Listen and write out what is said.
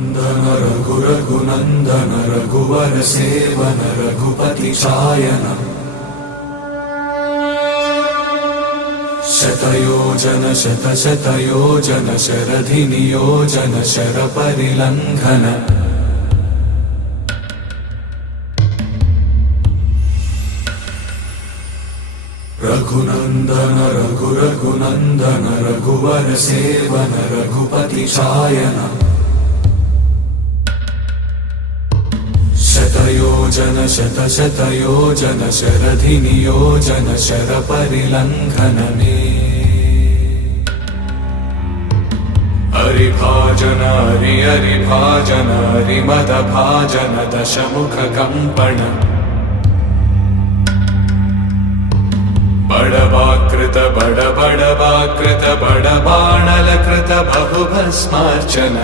रघुनन्दन रघुरघुनन्दन रघुवर seven Raghupati चायन शतयोजन शतशतयोजन शरधि नियोजन शरपरिलङ्घन रघुनन्दन रघुरघुनन्दन रघुवर seven Raghupati चायन शतयोजन शतशतयोजन शरधि नियोजन शरपरिलङ्घन मे हरिभाजन हरिभाजन हरिमदभाजन दशमुख कंपन बड़वाकृत बड़बाणलकृत बहुभस्मार्चन